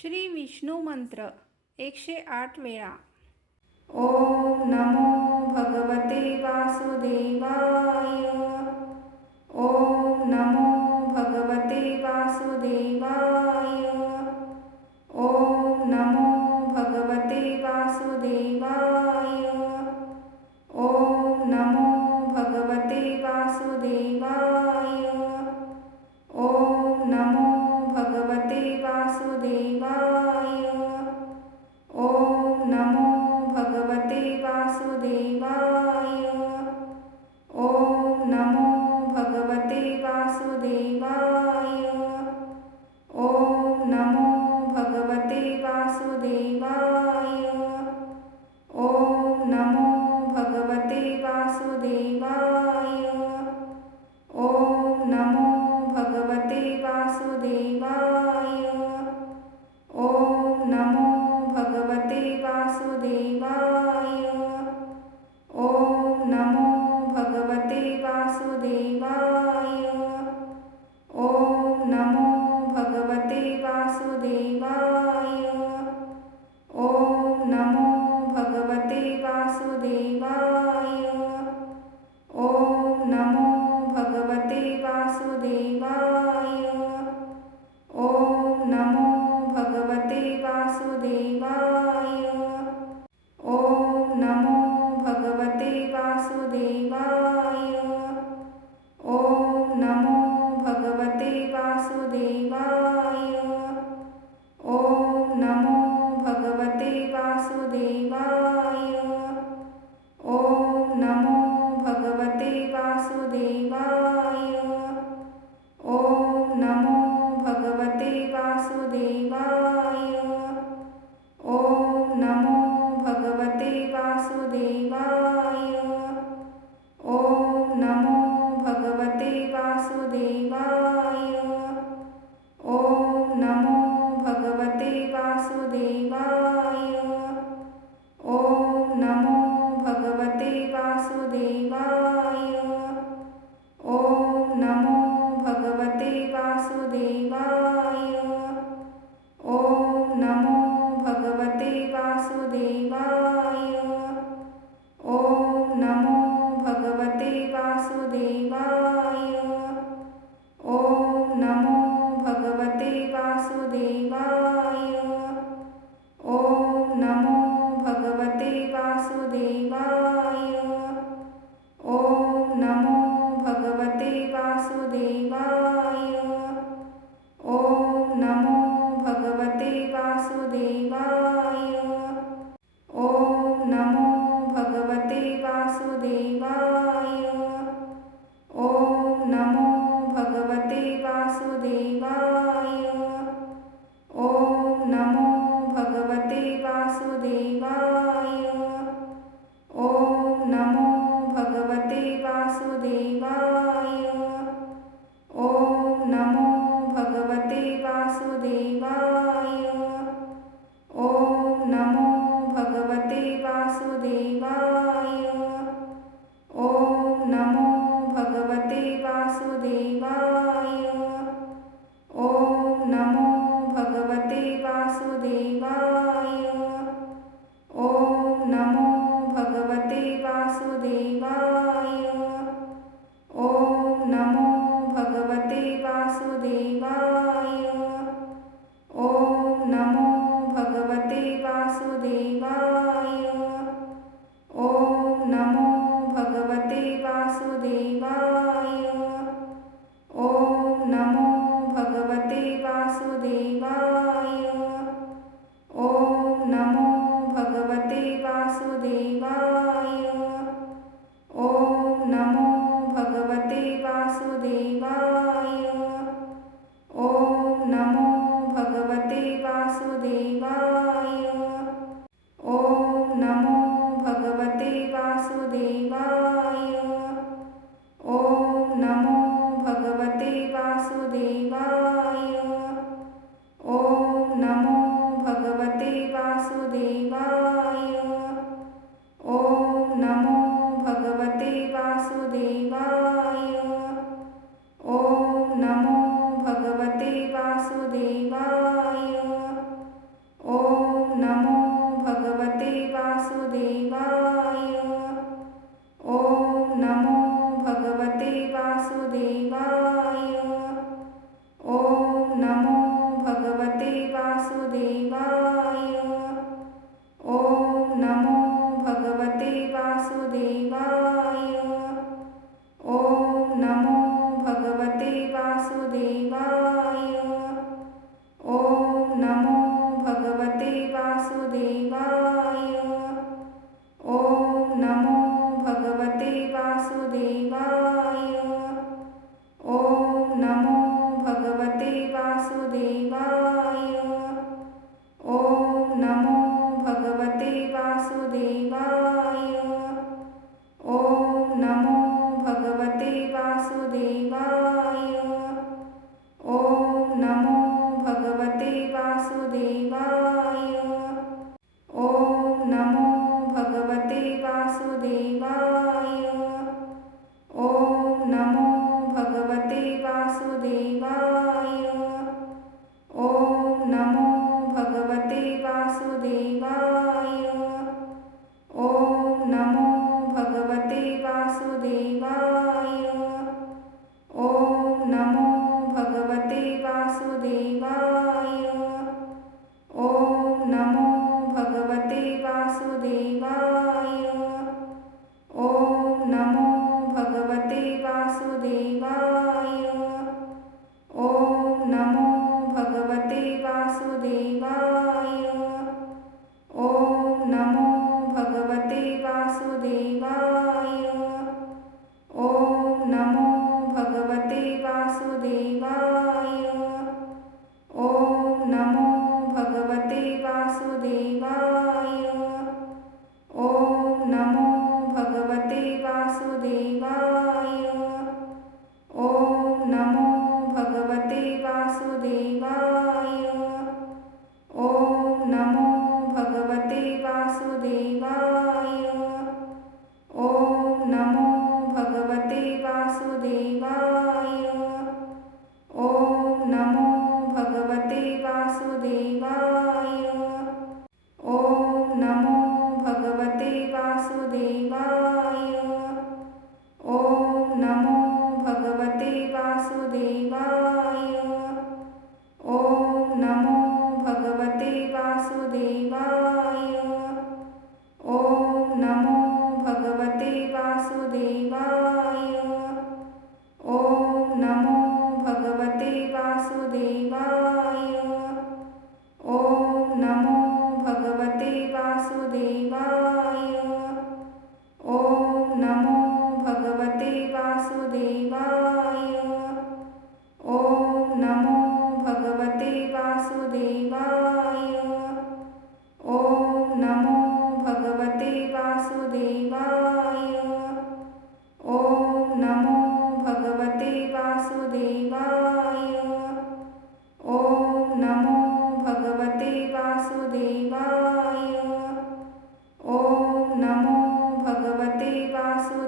श्री विष्णु मंत्र, एकशे आठ वेळा ओम नमो भगवते वासुदेवाय. ओम नमो भगवते वासुदेवाय. ओम नमो भगवते वासुदेवाय. Oh. Sudeiba. Bye. ദൈവ amor.